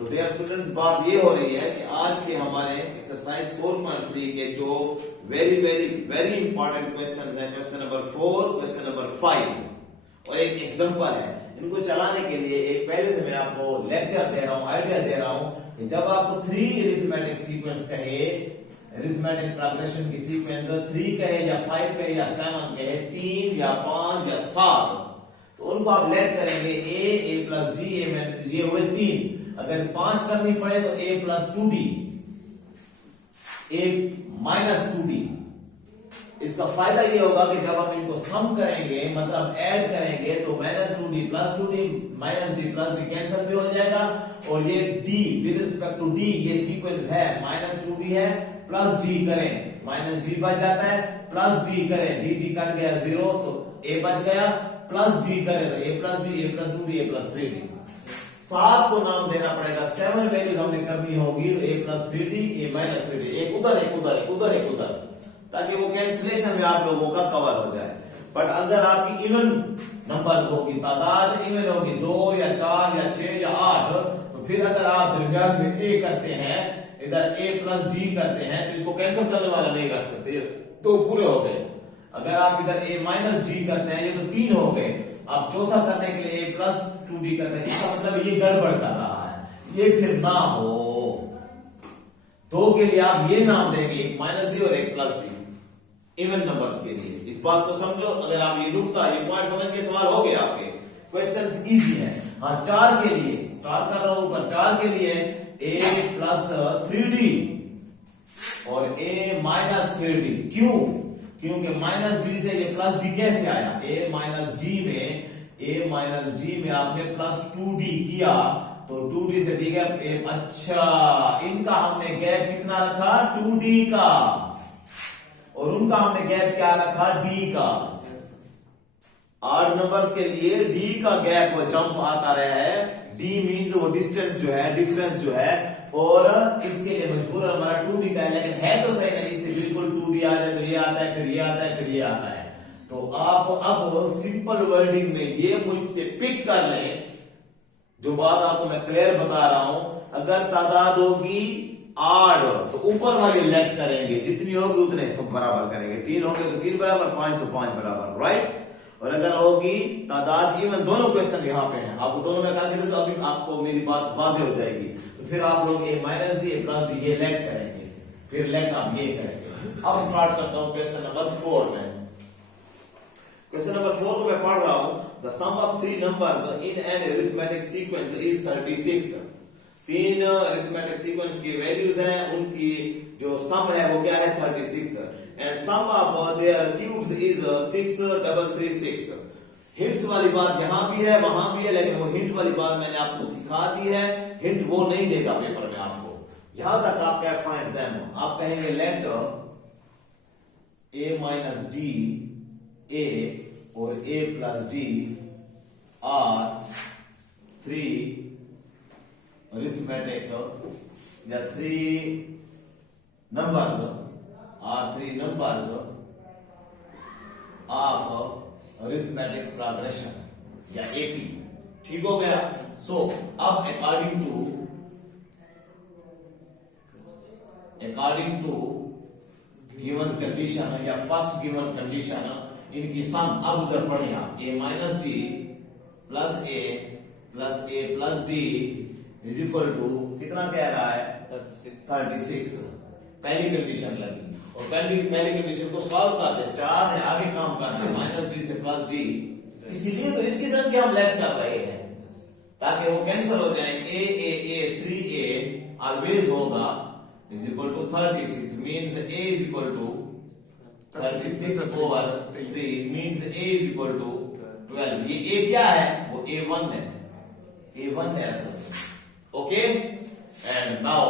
तो dear students, बात ये हो रही है कि आज के हमारे एक्सरसाइज 4.3 के जो very very very important question है, क्वेश्चन नंबर 4, क्वेश्चन नंबर 5 और एक एग्जांपल है, इनको चलाने के लिए एक पहले से मैं आपको लेक्चर दे रहा हूं, आइडिया दे रहा हूं कि जब आपको 3 अरिथमेटिक सीक्वेंस कहे, अरिथमेटिक प्रोग्रेशन की सीक्वेंस 3 कहे या 5 कहे या 7 कहे, 3 या 5 या 7, तो उनको आप लेट करेंगे a plus d, a minus ये हुए 3। अगर 5 करनी पड़े तो a plus 2d, a minus 2d। इसका फायदा ये होगा कि जब हम इनको सम करेंगे, मतलब ऐड करेंगे, तो minus 2d plus 2d minus d plus d cancel भी हो जाएगा, और ये d with respect to d ये सीक्वेंस है, माइनस 2d है प्लस d करें, माइनस d बच जाता है, प्लस d करें, d कट गया 0 तो a बच गया, प्लस d करें तो a plus d, a plus 2d, a plus 3d। 7 को नाम देना पड़ेगा, 7 वैल्यूज हमने करनी होगी, तो a plus 3d, a minus 3d, एक उधर एक उधर एक उधर एक उधर, ताकि वो कैंसिलेशन में आप लोगों का कवर हो जाए। बट अगर आपकी इवन नंबर्स होगी, तादाद इवन होगी 2 या 4 या 6 या 8, तो फिर अगर आप दरमियान में a करते हैं, इधर a प्लस d करते हैं, तो इसको कैंसिल करने वाला नहीं कर सकते, तो पूरे हो गए। अगर आप इधर a माइनस d करते हैं, ये तो 3 हो गए, आप चौथा करने के लिए a प्लस 2d करते हैं, इसका मतलब ये गड़बड़ कर रहा है, ये फिर ना हो। 2 के लिए आप ये नाम देंगे, एक माइनस d और एक प्लस d, इवन नंबर्स के लिए। इस बात को समझो, अगर आप ये नुकता, ये पॉइंट समझ के सवाल हो गए आपके, क्वेश्चन इजी है। हाँ, 4 के लिए स्टार्ट कर रहा हूं, पर 4 के लिए a प्लस 3d और a माइनस 3d। क्यों? क्योंकि माइनस d से ये प्लस d कैसे आया? a माइनस d में आपने प्लस 2d किया, तो 2d से d गैप, अच्छा इनका हमने गैप कितना रखा? 2d का, और उनका हमने गैप क्या रखा? d का। 8 नंबर्स के लिए d का गैप जंप आता रहा है, d मींस वो डिस्टेंस जो है, डिफरेंस जो है, और इसके लिए मजबूर हमारा 2d का है, लेकिन है तो सही नहीं, इससे बिल्कुल 2d आ जाए तो ये आता है, फिर ये आता है, फिर ये आता है। तो आप अब सिंपल वर्डिंग में ये मुझसे पिक कर लें, जो बात आपको मैं क्लियर बता रहा हूं। अगर तादाद होगी 8 तो ऊपर वाली लेट करेंगे, जितनी होगी उतने सब बराबर करेंगे, 3 होंगे तो 3 बराबर, 5 तो 5 बराबर, राइट। और अगर होगी तादाद इवन, दोनों क्वेश्चन यहाँ पे हैं, आपको दोनों में करके दे तो अभी आपको मेरी बात वाज़ेह हो जाएगी। तो फिर आप लोग a minus d, a plus d ये लेट करेंगे, फिर लेट आप ये करेंगे। अब स्टार्ट करता हूं क्वेश्चन नंबर 4 में। क्वेश्चन नंबर 4 को मैं पढ़ रहा हूं। The sum of 3 numbers in an arithmetic sequence is 36। 3 arithmetic sequence की वैल्यूज हैं, उनकी जो सम है वो क्या है? 36। And sum of their cubes is 6336। Hints वाली बात यहां भी है, वहां भी है, लेकिन वो हिंट वाली बात मैंने आपको सिखा दी है, हिंट वो नहीं देगा पेपर में आपको। यहां तक आप क्या फाइंड देम, आप कहेंगे let a minus d, a और a plus d are 3 arithmetic या 3 numbers, are 3 numbers of arithmetic progression या एपी। ठीक हो गया। सो अब अकॉर्डिंग टू गिवन कंडीशन या फर्स्ट गिवन कंडीशन, इनकी सम अब उधर पढ़े आप, a minus d plus a plus d is equal to कितना कह रहा है? 36। पहली कंडीशन लगी, और पहली कंडीशन को सॉल्व करते हैं, 4 है आगे काम करते हैं, माइनस d से प्लस d, इसीलिए तो इसकी सम हम लेट कर रहे हैं, ताकि वो कैंसिल हो जाए। a 3a ऑलवेज होगा is equal to 36, means a is equal to 36 over 3, means a is equal to 12। ये a क्या है? वो a1 है, a1 है असल। Okay, and now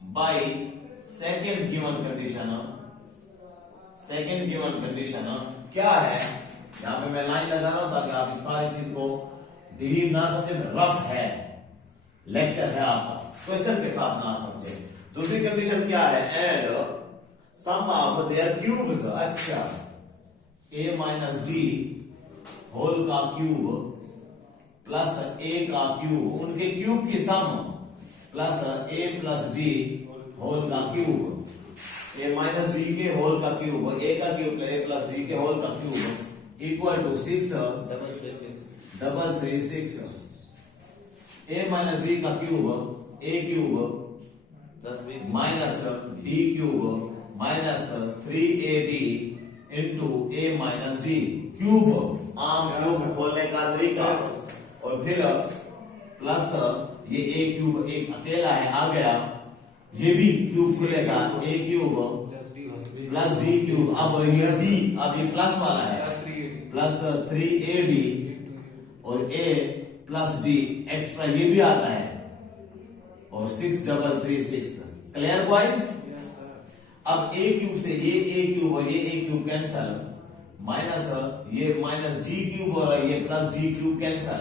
by second given condition क्या है? यहां पे मैं लाइन लगा रहा हूं ताकि आप इस सारी चीज को डीप ना समझे, रफ है, लेक्चर है आपका, क्वेश्चन के साथ ना समझे। दूसरी कंडीशन क्या है? And sum of their cubes, अच्छा a माइनस d होल का क्यूब प्लस ए का क्यूब, उनके क्यूब की sum plus A plus D whole का क्यूब, ए माइनस डी के होल का क्यूब, ए का क्यूब ए प्लस डी के होल का cube equal to 6 double 3 6 A minus D का cube A cube minus D cube minus 3ad into A minus D cube, आम cube खोलने का तरीका। और फिर प्लस ये ए क्यूब एक अकेला है आ गया, ये भी क्यूब खुलेगा ए क्यूब प्लस डी क्यूब, अब ये डी अब ये प्लस वाला है प्लस 3ad और ए प्लस डी एक्स्ट्रा ये भी आता है और 6 डबल 3 6। Clear boys? अब ए क्यूब से ये ए क्यूब और ये ए क्यूब कैंसल, माइनस ये माइनस डी क्यूब और ये प्लस डी क्यूब कैंसल।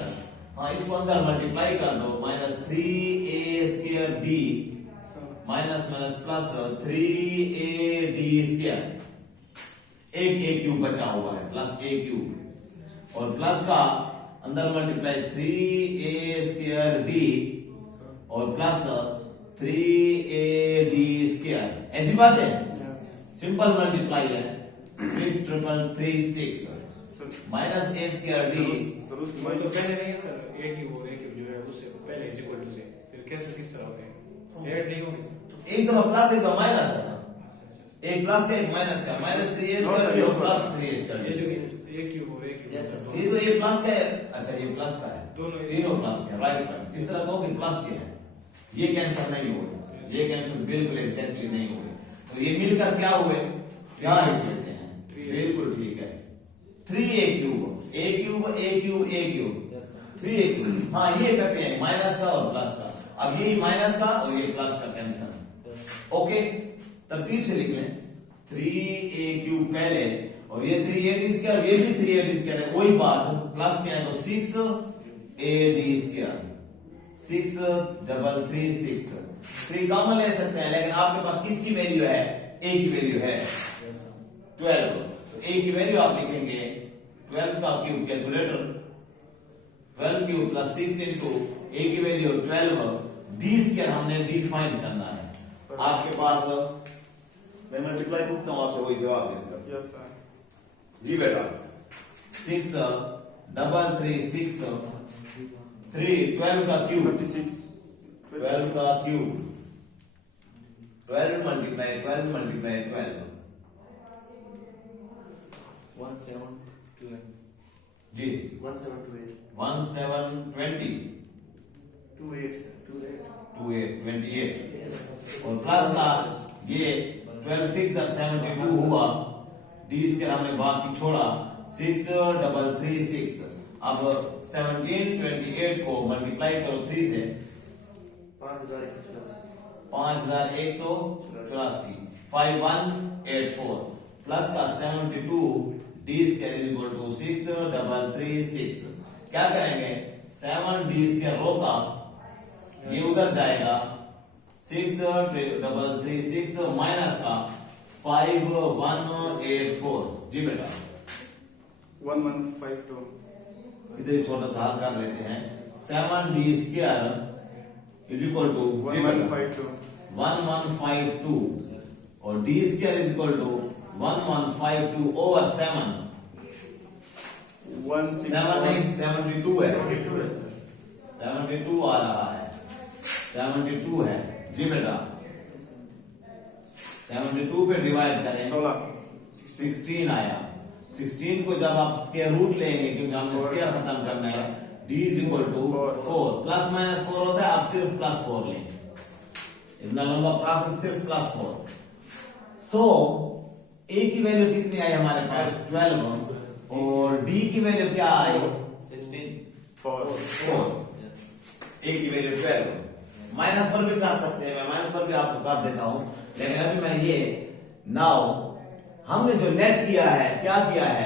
हाँ, इसको अंदर मल्टीप्लाई कर दो, minus 3a square D minus minus plus 3ad square, एक ए क्यूब बचा हुआ है प्लस ए क्यूब और प्लस का अंदर मल्टीप्लाई 3a स्क्वायर डी और प्लस 3ad स्क्वायर, ऐसी बात है, सिंपल मल्टीप्लाई है 6 ट्रिपल 3 6 माइनस ए स्क्वायर डी। सर उसमें तो पहले नहीं है सर, ए क्यूब और ए क्यूब जो है उससे पहले इज इक्वल टू से, फिर कैसे किस तरह होते हैं, ऐड नहीं होंगे सर, एक दफा प्लस एक दफा माइनस है ना, एक प्लस का एक माइनस का, माइनस 3a स्क्वायर और प्लस 3a स्क्वायर, ये जो ए क्यूब और ए क्यूब ये तो ये प्लस का है, अच्छा ये प्लस का है, दोनों तीनों प्लस के, राइट राइट, इस तरह कहो कि प्लस के है, ये कैंसिल नहीं हुए, ये कैंसिल बिल्कुल एग्जैक्टली नहीं हुए, तो ये मिलकर क्या हुए, क्या लिख देते हैं, बिल्कुल ठीक है 3a cube A cube A cube A cube 3a cube. हाँ, ये करते हैं माइनस का और प्लस का, अब ये माइनस का और ये प्लस का कैंसिल। ओके, तरतीब से लिख लें, 3a क्यूब पहले और ये 3ad स्क्वायर, ये भी 3ad स्क्वायर है, वही बात, प्लस क्या है तो 6ad स्क्वायर 6 डबल 3 6, तो ये कॉमन ले सकते हैं, लेकिन आपके पास किसकी वैल्यू है, a की वैल्यू है 12, तो a की वैल्यू आप लिखेंगे 12 का cube, calculator 12 cube plus 6 into a की वैल्यू 12, d स्क्वायर हमने d फाइंड करना है, आपके पास मैं मल्टीप्लाई पूछता हूं आपसे, वही जवाब दे सर। यस सर जी बेटा 6 डबल 3 6 3 12 का क्यूब 36 12 का क्यूब 12 मल्टीप्लाई 12 मल्टीप्लाई 12 1728 जी 1720 28 सर 28 28 और प्लस का ये 12 6 और 72 हुआ, डी स्क्वायर हमने बाकी छोड़ा 6 डबल 3 6, अब 1728 को मल्टीप्लाई करो 3 से 5184 5184 प्लस का 72 d square is equal to 6 double 3 6, क्या करेंगे 7 डी स्क्वायर रो का ये उधर जाएगा 6 डबल 3 6 माइनस का 5184, जी बेटा 1152 इधर छोटा सा हल कर लेते हैं, 7 d square is equal to 1152 और d square is equal to 1152 over 7 नहीं 72 है 72 आ रहा है 72 है, जी बेटा 72 पे डिवाइड करें 16 आया, 16 को जब आप स्क्वायर रूट लेंगे क्योंकि हमने स्क्वायर खत्म करना है, d is equal to 4 plus minus 4 होता है, आप सिर्फ प्लस 4 लें, इतना लंबा प्रोसेस सिर्फ प्लस 4। सो a की वैल्यू कितनी आई हमारे पास 12 और d की वैल्यू क्या आई 4, a की वैल्यू 12, माइनस पर भी कर सकते हैं, मैं माइनस पर भी आपको कर देता हूं, लेकिन अभी मैं ये नाउ हमने जो नेट किया है, क्या किया है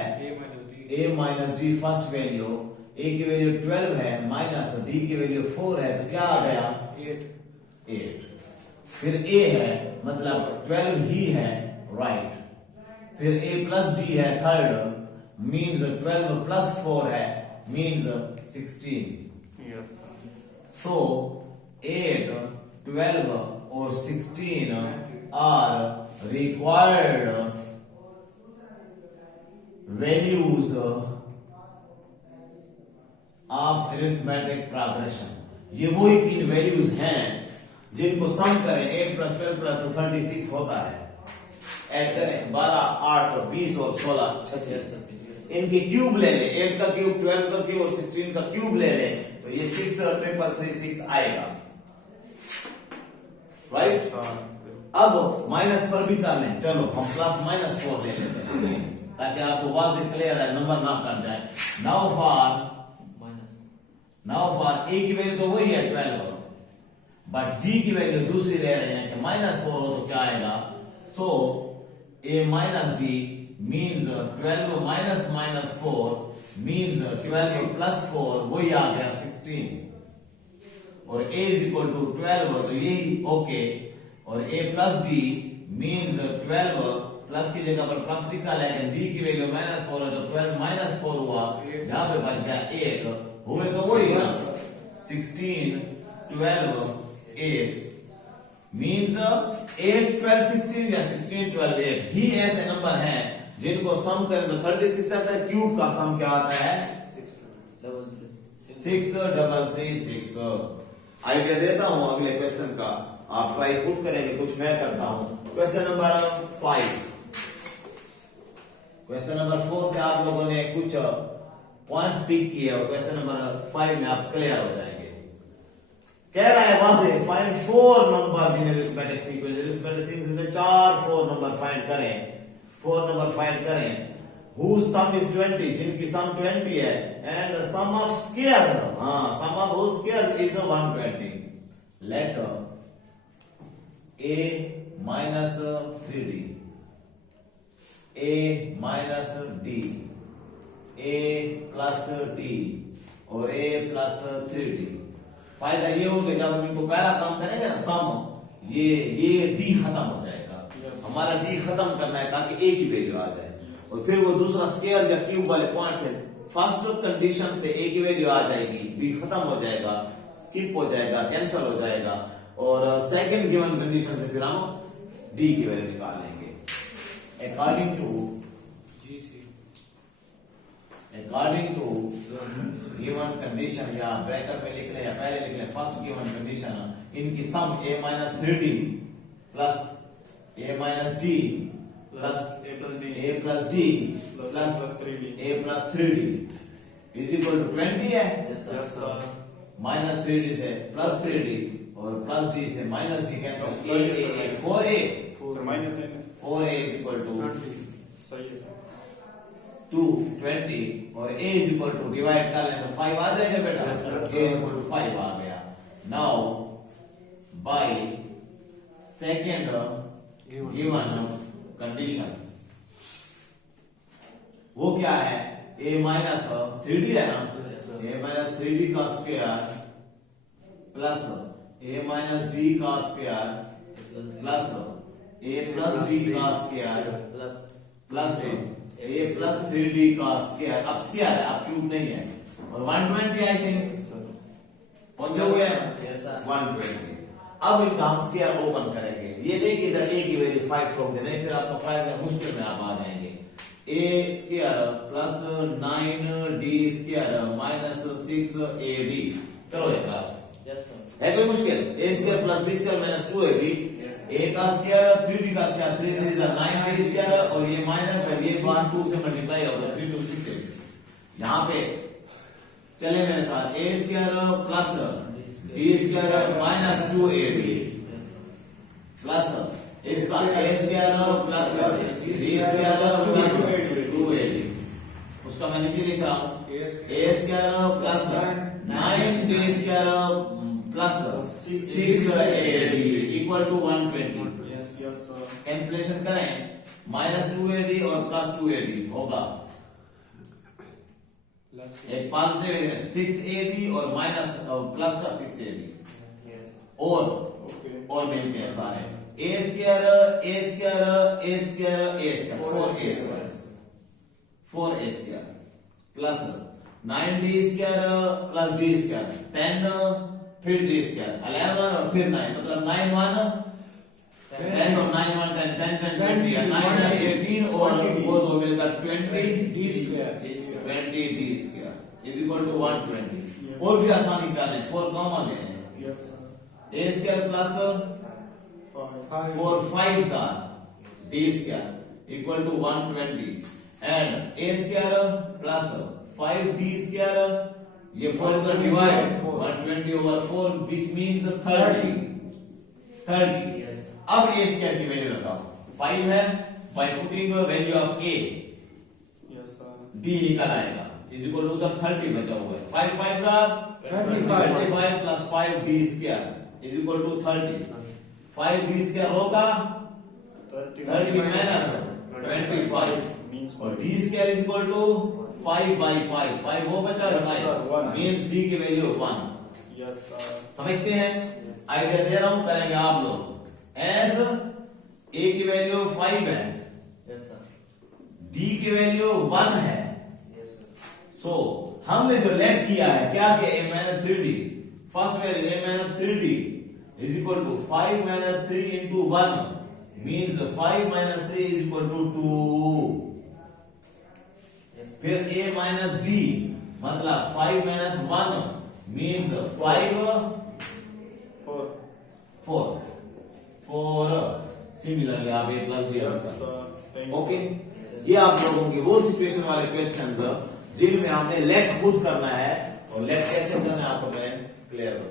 a minus D, first value a की वैल्यू 12 है माइनस d की वैल्यू 4 है, तो क्या आ गया 8, फिर a है मतलब 12 ही है, राइट, फिर a प्लस d है थर्ड, मीन्स 12 प्लस 4 है, means 16, Yes, sir. So 8, 12 or 16 are required values of arithmetic progression. ये वही 3 वैल्यूज हैं जिनको सम करें 8 + 12 + 36 होता है। ऐड करें 12, 8 और 20 और 16, 36। इनके क्यूब ले लें, 8 का क्यूब, 12 का क्यूब और 16 का क्यूब ले लें तो ये 6 और 336 आएगा, राइट। अब माइनस पर भी कर लें, चलो हम +-4 ले लेते हैं ताकि आपको वाज़ेह क्लियर है, नंबर ना कट जाए। नाउ फॉर ए की वैल्यू तो वही है 12, बट डी की वैल्यू दूसरी ले रहे हैं कि -4 हो तो क्या आएगा। सो a minus d means 12 minus -4 means 12 plus 4 वही आ गया 16, और a is equal to 12 तो यही ओके, और a plus d means 12 plus की जगह पर प्लस लिखा, लेकिन d की वैल्यू -4 है तो 12 -4 हुआ, यहाँ पे बच गया 8, हुए तो वही ना 16 12 8 मीन्स 8 12 16 या 16 12 8 ही ऐसे नंबर हैं जिनको सम करें तो 36 आता है। क्यूब का सम क्या आता है 6336। आइडिया देता हूं अगले क्वेश्चन का, आप ट्राई खुद करेंगे, कुछ मैं करता हूं। क्वेश्चन नंबर 5, क्वेश्चन नंबर 4 से आप लोगों ने कुछ पॉइंट्स पिक किए और क्वेश्चन नंबर 5 में आप क्लियर हो जाएंगे। कह रहा है वाज़ेह find 4 numbers in arithmetic sequence. Arithmetic sequence में 4 नंबर फाइंड करें, 4 नंबर फाइंड करें whose sum is 20, जिनकी सम 20 है, and the sum of square, sum of whose square is 120. Let a minus 3d, a minus d, a plus d और a plus 3d। फायदा ये हो कि जब हम इनको पहला काम करेंगे ना सम, ये डी खत्म हो जाएगा, हमारा डी खत्म करना है ताकि ए की वैल्यू आ जाए, और फिर वो दूसरा स्क्वायर या क्यूब वाले पॉइंट से फर्स्ट कंडीशन से ए की वैल्यू आ जाएगी, बी खत्म हो जाएगा, स्किप हो जाएगा, कैंसिल हो जाएगा, और सेकंड गिवन कंडीशन से फिर हम डी की वैल्यू निकाल लेंगे। अकॉर्डिंग टू गिवन कंडीशन, या ब्रैकेट में लिख लें या पहले लिख लें, फर्स्ट गिवन कंडीशन इनकी sum a minus 3d plus a minus d plus a plus d plus a plus 3d is equal to 20 है। Yes, sir. माइनस 3d से प्लस 3d और प्लस d से minus d cancel, 4a is equal to 220 और a is equal to divide कर लें तो 5 आ जाएगा बेटा, a इज इक्वल टू 5 आ गया। Now by second given condition वो क्या है, a minus 3d है ना, a minus 3d का square plus a minus d का square plus a plus d का square plus a plus 3d का स्क्वायर, अब स्क्वायर है, अब क्यूब नहीं है, और 120 आई थिंक पहुंचे हुए हैं 120। अब इनका हम स्क्वायर ओपन करेंगे, ये देखिए इधर a की वैल्यू 5 ठोक देना, फिर आपका फाइल मुश्किल में आप आ जाएंगे। a square plus 9d square minus 6ad, चलो ये क्लास है कोई मुश्किल, a square plus b square minus 2ab, a का स्क्वायर 3d का स्क्वायर 3 3 9d स्क्वायर, और ये माइनस और ये 1 2 से मल्टीप्लाई होगा 3 2 6। यहां पे चले मेरे साथ, a square plus d square minus 2ab plus इसका a square plus d square plus 2ab, उसका मैं नीचे लिख रहा हूं, a square plus 9d square plus 6ad equal to 120। Cancellation करें, माइनस 2ad और प्लस 2ad होगा, एक पॉजिटिव 6ad और माइनस प्लस का 6ad, और मिलते हैं सारे a square 4a square plus 9d square plus d square 10 फिर d स्क्वायर 11 और फिर 9 मतलब 9 1 10 और 9 1 10 10 10 20 9 18 और 4 दो मिलकर 20 d square 20 d square is equal to 120 और भी आसानी कर रहे हैं 4 कॉमन ले हैं Yes, sir. a square plus 5. 4 5s are d square equal to 120 and a square plus 5d square ये 4 का divide 120 over 4 which means 30 Yes. अब a square की वैल्यू लगाओ 5 है by putting the value of a Yes, sir. d निकल आएगा is equal to उधर 30 बचा हुआ है 5 5 का 25 plus 5d square is equal to 30 5d square होगा 30 minus 25 means और d square is equal to 5 by 5 5 वो बचा Yes, sir, 5 one. means d की वैल्यू 1 Yes, sir. समझते हैं आइडिया दे रहा हूं करेंगे आप लोग एज a की वैल्यू 5 है Yes, sir. d की वैल्यू 1 है Yes, sir. सो हमने जो लेट किया है क्या कि a minus 3d first value a minus 3d is equal to 5 minus 3 into 1 means 5 minus 3 is equal to 2 Yes. फिर a minus d मतलब 5 minus 1 means 5 4. 4 सिमिलरली आप a plus d Yes, sir. Thank you. Okay ये आप लोगों की वो situation वाले questions जिनमें आपने लेट खुद करना है और लेट कैसे करना है आपको मैं क्लियर